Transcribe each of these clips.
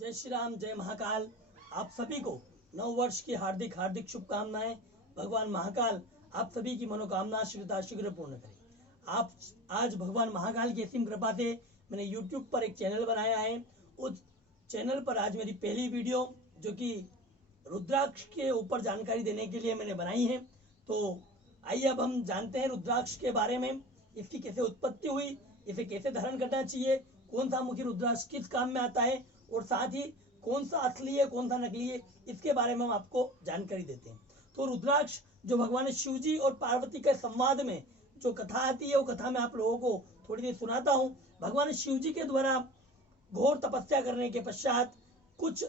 जय श्री राम, जय महाकाल। आप सभी को नव वर्ष की हार्दिक हार्दिक शुभकामनाएं। भगवान महाकाल आप सभी की मनोकामना शीघ्र पूर्ण करें। आप आज भगवान महाकाल की असीम कृपा से मैंने YouTube पर एक चैनल बनाया है। उस चैनल पर आज मेरी पहली वीडियो जो कि रुद्राक्ष के ऊपर जानकारी देने के लिए मैंने बनाई है। तो आइए अब हम जानते हैं रुद्राक्ष के बारे में, इसकी कैसे उत्पत्ति हुई, इसे कैसे धारण करना चाहिए, कौन सा मुखी रुद्राक्ष किस काम में आता है और साथ ही कौन सा असली है कौन सा नकली है, इसके बारे में हम आपको जानकारी देते हैं। तो रुद्राक्ष जो भगवान शिव जी और पार्वती के संवाद में जो कथा आती है, वो कथा में आप लोगों को थोड़ी देर सुनाता हूँ। भगवान शिव जी के द्वारा घोर तपस्या करने के पश्चात कुछ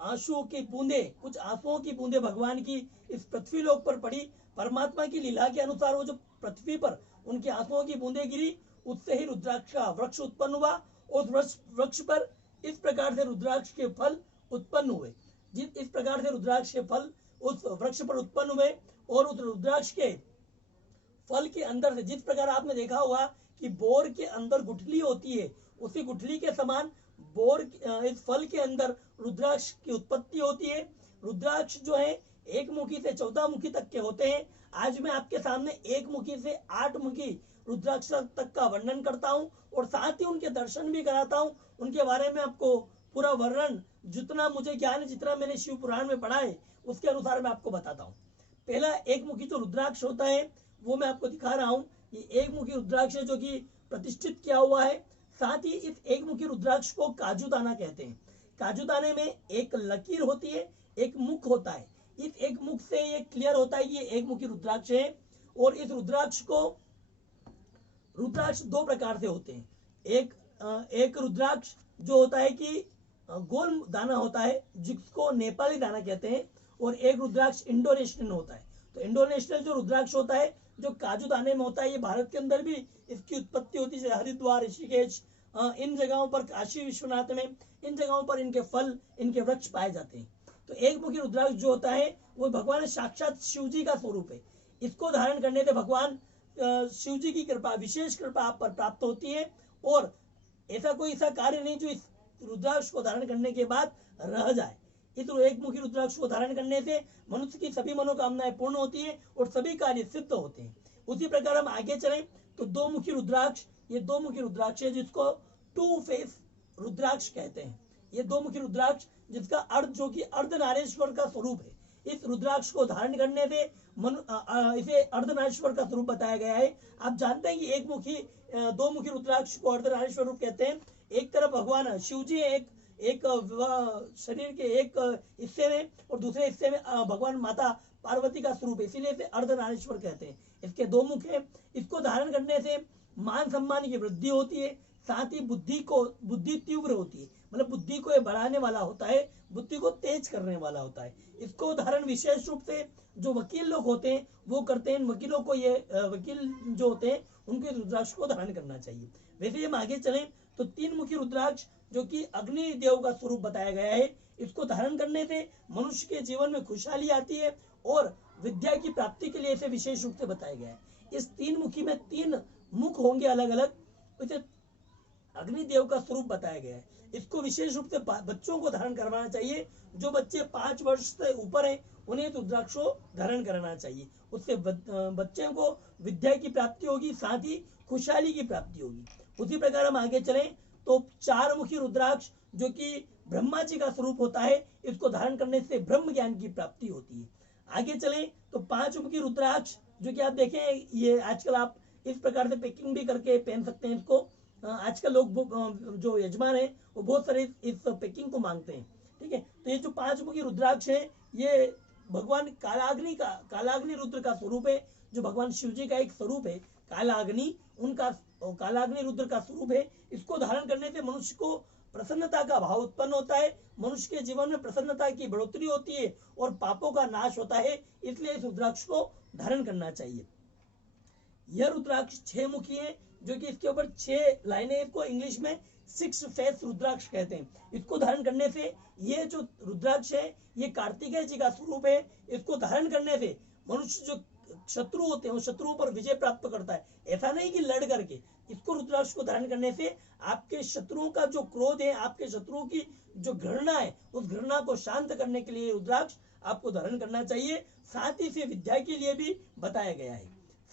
आंसुओं की बूंदे भगवान की इस पृथ्वी लोक पर पड़ी। परमात्मा की लीला के अनुसार वो जो पृथ्वी पर उनकी आंसुओं की बूंदे गिरी, उससे ही रुद्राक्ष का वृक्ष उत्पन्न हुआ। और वृक्ष पर इस प्रकार से रुद्राक्ष के फल उत्पन्न हुए। इस प्रकार से रुद्राक्ष के फल उस वृक्ष पर उत्पन्न हुए और उस रुद्राक्ष के फल के अंदर से, जिस प्रकार आपने देखा होगा कि बोर के अंदर गुठली होती है, उसी गुठली के समान इस फल के अंदर रुद्राक्ष की उत्पत्ति होती है। रुद्राक्ष जो है एक मुखी से 14 मुखी तक के होते हैं। आज मैं आपके सामने एक मुखी से 8 मुखी रुद्राक्ष तक का वर्णन करता हूं और साथ ही उनके दर्शन भी कराता हूं। उनके बारे में आपको पूरा वर्णन, जितना मुझे ज्ञान है, जितना मैंने शिव पुराण में पढ़ा है, उसके अनुसार मैं आपको बताता हूँ। पहला एक मुखी जो रुद्राक्ष होता है वो मैं आपको दिखा रहा हूँ। ये एक मुखी रुद्राक्ष है जो कि प्रतिष्ठित किया हुआ है। साथ ही इस एक मुखी रुद्राक्ष को काजूदाना कहते हैं। काजूदाने में एक लकीर होती है, एक मुख होता है। इस एक मुख से ये क्लियर होता है कि ये एक मुखी रुद्राक्ष है। और इस रुद्राक्ष दो प्रकार से होते हैं। एक रुद्राक्ष जो होता है कि गोल दाना होता है, जिसको नेपाली दाना कहते हैं, और एक रुद्राक्ष इंडोनेशियन होता है। तो इंडोनेशियन जो रुद्राक्ष होता है जो काजू दाने में होता है, ये भारत के अंदर भी इसकी उत्पत्ति होती है। हरिद्वार, ऋषिकेश, इन जगहों पर, काशी विश्वनाथ में, इन जगहों पर इनके फल, इनके वृक्ष पाए जाते हैं। तो एक मुखी रुद्राक्ष जो होता है वो भगवान साक्षात शिव जी का स्वरूप है। इसको धारण करने से भगवान शिव जी की कृपा, विशेष कृपा आप पर प्राप्त होती है। और ऐसा कार्य नहीं जो इस रुद्राक्ष को धारण करने के बाद रह जाए। इस एक मुखी रुद्राक्ष को धारण करने से मनुष्य की सभी मनोकामनाएं पूर्ण होती है और सभी कार्य सिद्ध होते हैं। उसी प्रकार हम आगे चलें तो दो मुखी रुद्राक्ष, ये दो मुखी रुद्राक्ष है जिसको टू फेस रुद्राक्ष कहते हैं। ये दो मुखी रुद्राक्ष जिसका अर्थ जो कि अर्धनारीश्वर का स्वरूप है, इस रुद्राक्ष को धारण करने से इसे अर्धनारीश्वर का स्वरूप बताया गया है। आप जानते हैं कि दो मुखी रुद्राक्ष को अर्धनारीश्वर रूप कहते हैं। एक तरफ भगवान शिव जी एक शरीर के एक हिस्से में और दूसरे हिस्से में भगवान माता पार्वती का स्वरूप है, इसीलिए इसे अर्धनारीश्वर कहते हैं। इसके दो मुख है। इसको धारण करने से मान सम्मान की वृद्धि होती है। साथ ही बुद्धि तीव्र होती है, मतलब बुद्धि को ये बढ़ाने वाला होता है, बुद्धि को तेज करने वाला होता है। इसको धारण विशेष रूप से जो वकील लोग होते हैं वो करते हैं। वकीलों को वकील जो होते हैं उनके रुद्राक्ष को धारण करना चाहिए। वैसे हम आगे चलें तो तीन मुखी रुद्राक्ष जो कि अग्नि देव का स्वरूप बताया गया है, इसको धारण करने से मनुष्य के जीवन में खुशहाली आती है और विद्या की प्राप्ति के लिए इसे विशेष रूप से बताया गया है। इस तीन मुखी में 3 मुख होंगे अलग अलग, इसे अग्निदेव का स्वरूप बताया गया है। इसको विशेष रूप से बच्चों को धारण करवाना चाहिए। जो बच्चे 5 वर्ष से ऊपर हैं उन्हें रुद्राक्ष को धारण करना चाहिए। उससे बच्चे को विद्या की प्राप्ति होगी, साथ ही खुशहाली की प्राप्ति होगी। उसी प्रकार हम आगे चलें तो 4 मुखी रुद्राक्ष जो कि ब्रह्मा जी का स्वरूप होता है, इसको धारण करने से ब्रह्म ज्ञान की प्राप्ति होती है। आगे चलें तो 5 मुखी रुद्राक्ष जो कि आप देखें, ये आजकल आप इस प्रकार से पैकिंग भी करके पहन सकते हैं। इसको आजकल लोग जो यजमान है वो बहुत सारे इस पैकिंग को मांगते हैं। ठीक है, तो ये जो 5 मुखी रुद्राक्ष है ये भगवान कालाग्नि रुद्र का स्वरूप है, जो भगवान शिव जी का एक स्वरूप है। कालाग्नि रुद्र का स्वरूप है। इसको धारण करने से मनुष्य को प्रसन्नता का भाव उत्पन्न होता है, मनुष्य के जीवन में प्रसन्नता की बढ़ोतरी होती है और पापों का नाश होता है। इसलिए इस रुद्राक्ष को धारण करना चाहिए। यह रुद्राक्ष 6 मुखी है जो कि इसके ऊपर 6 लाइनें, इसको इंग्लिश में 6 फेस रुद्राक्ष कहते हैं। इसको धारण करने से ये जो रुद्राक्ष है ये कार्तिकेय जी का स्वरूप है। इसको धारण करने से मनुष्य जो शत्रु होते हैं, शत्रुओं पर विजय प्राप्त करता है। ऐसा नहीं कि लड़ करके, इसको रुद्राक्ष को धारण करने से आपके शत्रुओं का जो क्रोध है, आपके शत्रुओं की जो घृणा है, उस घृणा को शांत करने के लिए रुद्राक्ष आपको धारण करना चाहिए। साथ ही से विद्या के लिए भी बताया गया है।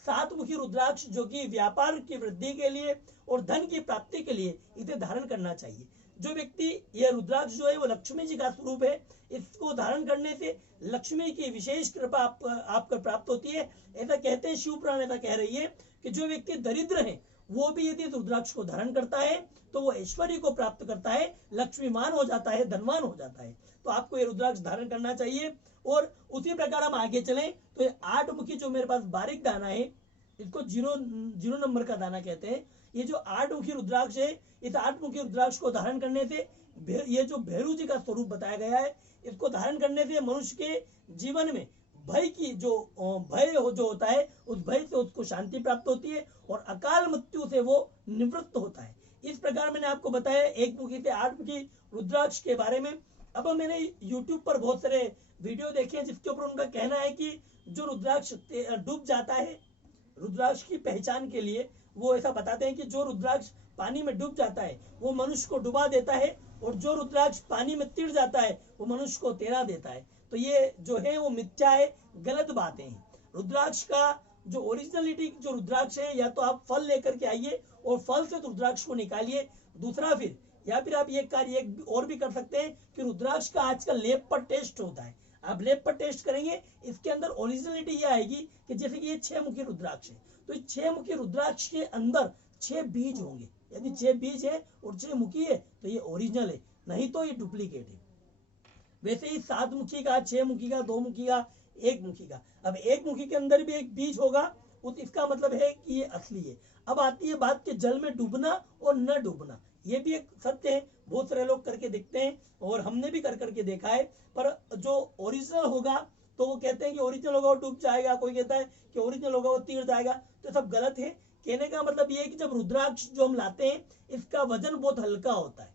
7 मुखी रुद्राक्ष जो कि व्यापार की वृद्धि के लिए और धन की प्राप्ति के लिए इसे धारण करना चाहिए। जो व्यक्ति, यह रुद्राक्ष जो है वो लक्ष्मी जी का स्वरूप है, इसको धारण करने से लक्ष्मी की विशेष कृपा आपको प्राप्त होती है। ऐसा कहते हैं, शिव पुराण ऐसा कह रही है कि जो व्यक्ति दरिद्र है वो भी यदि रुद्राक्ष को धारण करता है तो वो ऐश्वर्य को प्राप्त करता है, लक्ष्मीमान हो जाता है, धनवान हो जाता है। तो आपको ये रुद्राक्ष धारण करना चाहिए। और उसी प्रकार हम आगे चलें तो ये 8 मुखी जो मेरे पास बारीक दाना है, इसको 0 नंबर का दाना कहते हैं। ये जो 8 मुखी रुद्राक्ष है, इस 8 मुखी रुद्राक्ष को धारण करने से ये जो भैरू जी का स्वरूप बताया गया है, इसको धारण करने से मनुष्य के जीवन में भय की जो भय जो होता है, उस भय से उसको शांति प्राप्त होती है और अकाल मृत्यु से वो निवृत्त होता है। इस प्रकार मैंने आपको बताया 1 मुखी से 8 मुखी रुद्राक्ष के बारे में। अब मैंने YouTube पर बहुत सारे वीडियो देखे हैं जिसके ऊपर उनका कहना है कि जो रुद्राक्ष डूब जाता है, रुद्राक्ष की पहचान के लिए वो ऐसा बताते हैं कि जो रुद्राक्ष पानी में डूब जाता है वो मनुष्य को डुबा देता है, और जो रुद्राक्ष पानी में तिड़ जाता है वो मनुष्य को तैरा देता है। तो ये जो है वो मिथ्या है, गलत बातें हैं। रुद्राक्ष का जो ओरिजिनलिटी जो रुद्राक्ष है, या तो आप फल लेकर के आइए और फल से रुद्राक्ष को निकालिए। दूसरा फिर, या फिर आप ये कार्य और भी कर सकते हैं कि रुद्राक्ष का आजकल लेप पर टेस्ट होता है, आप लेप पर टेस्ट करेंगे, इसके अंदर ओरिजिनलिटी ये आएगी कि जैसे कि ये 6 मुखी रुद्राक्ष है, तो इस 6 मुखी रुद्राक्ष के अंदर 6 बीज होंगे। यदि 6 बीज है और 6 मुखी है तो ये ओरिजिनल है, नहीं तो ये डुप्लीकेट है। वैसे ही 7 मुखी का, 6 मुखी का, 2 मुखी का, 1 मुखी का। अब 1 मुखी के अंदर भी एक बीज होगा, इसका मतलब है कि ये असली है। अब आती है बात कि जल में डूबना और न डूबना, ये भी एक सत्य है। बहुत सारे लोग करके देखते हैं और हमने भी कर करके देखा है। पर जो ओरिजिनल होगा तो वो कहते हैं कि ओरिजिनल होगा वो डूब जाएगा, कोई कहता है कि ओरिजिनल होगा वो तीर जाएगा, तो सब गलत है। कहने का मतलब ये है कि जब रुद्राक्ष जो हम लाते हैं इसका वजन बहुत हल्का होता है,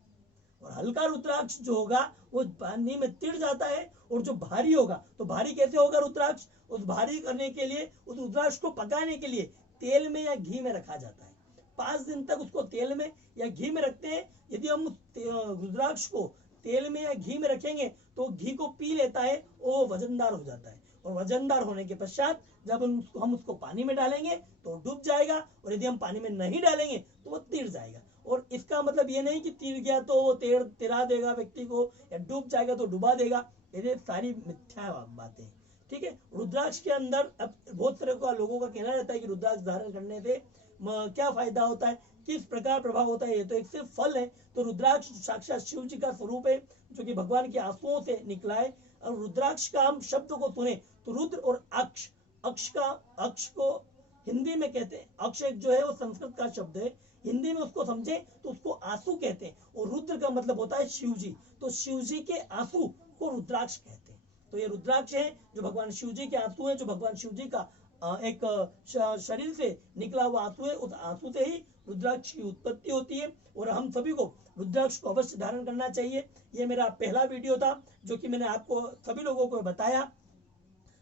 और हल्का रुद्राक्ष जो होगा वो पानी में तिड़ जाता है, और जो भारी होगा, तो भारी कैसे होगा रुद्राक्ष, उस भारी करने के लिए, उस रुद्राक्ष को पकाने के लिए तेल में या घी में रखा जाता है। 5 दिन तक उसको तेल में या घी में रखते हैं। यदि हम रुद्राक्ष को तेल में या घी में रखेंगे तो घी को पी लेता है और वो वजनदार हो जाता है, और वजनदार होने के पश्चात जब हम उसको पानी में डालेंगे तो डूब जाएगा, और यदि हम पानी में नहीं डालेंगे तो वो तिड़ जाएगा। और इसका मतलब ये नहीं कि तिड़ गया तो वो तिरा देगा व्यक्ति को, या डूब जाएगा तो डुबा देगा, ये सारी मिथ्या बातें। ठीक है। रुद्राक्ष के अंदर अब बहुत तरह का लोगों का कहना रहता है कि रुद्राक्ष धारण करने से क्या फायदा होता है, किस प्रकार प्रभाव होता है। ये तो एक सिर्फ फल है। तो रुद्राक्ष साक्षात शिव जी का स्वरूप है, जो कि भगवान के आंसुओं से निकला है। और रुद्राक्ष का हम शब्द को सुने तो रुद्र और अक्ष, अक्ष को हिंदी में कहते हैं, अक्ष जो है वो संस्कृत का शब्द है, हिंदी में उसको समझे तो उसको आंसू कहते हैं, और रुद्र का मतलब होता है शिव जी। तो शिव जी के आंसू को रुद्राक्ष कहते हैं। तो ये रुद्राक्ष है जो भगवान शिव जी के आंसू है, जो भगवान शिव जी का एक शरीर से निकला हुआ आंसू है। उस आंसू से ही रुद्राक्ष की उत्पत्ति होती है, और हम सभी को रुद्राक्ष को अवश्य धारण करना चाहिए। ये मेरा पहला वीडियो था जो कि मैंने आपको सभी लोगों को बताया।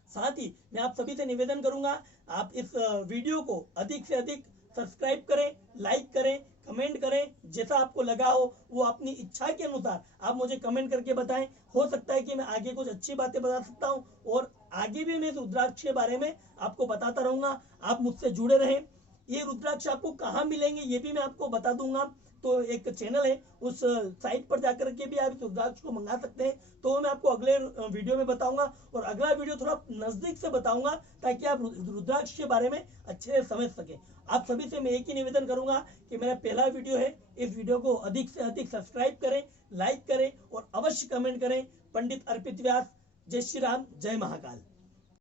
साथ ही मैं आप सभी से निवेदन करूंगा, आप इस वीडियो को अधिक से अधिक सब्सक्राइब करें, लाइक करें, कमेंट करें। जैसा आपको लगा हो वो अपनी इच्छा के अनुसार आप मुझे कमेंट करके बताएं। हो सकता है कि मैं आगे कुछ अच्छी बातें बता सकता हूं, और आगे भी मैं इस रुद्राक्ष के बारे में आपको बताता रहूंगा। आप मुझसे जुड़े रहें। ये रुद्राक्ष आपको कहाँ मिलेंगे ये भी मैं आपको बता दूंगा। तो एक चैनल है, उस साइट पर जाकर के भी आप इस रुद्राक्ष को मंगा सकते हैं। तो मैं आपको अगले वीडियो में बताऊंगा, और अगला वीडियो थोड़ा नजदीक से बताऊंगा ताकि आप रुद्राक्ष के बारे में अच्छे से समझ सकें। आप सभी से मैं एक ही निवेदन करूंगा कि मेरा पहला वीडियो है, इस वीडियो को अधिक से अधिक सब्सक्राइब करें, लाइक करें और अवश्य कमेंट करें। पंडित अर्पित व्यास। जय श्री राम, जय महाकाल।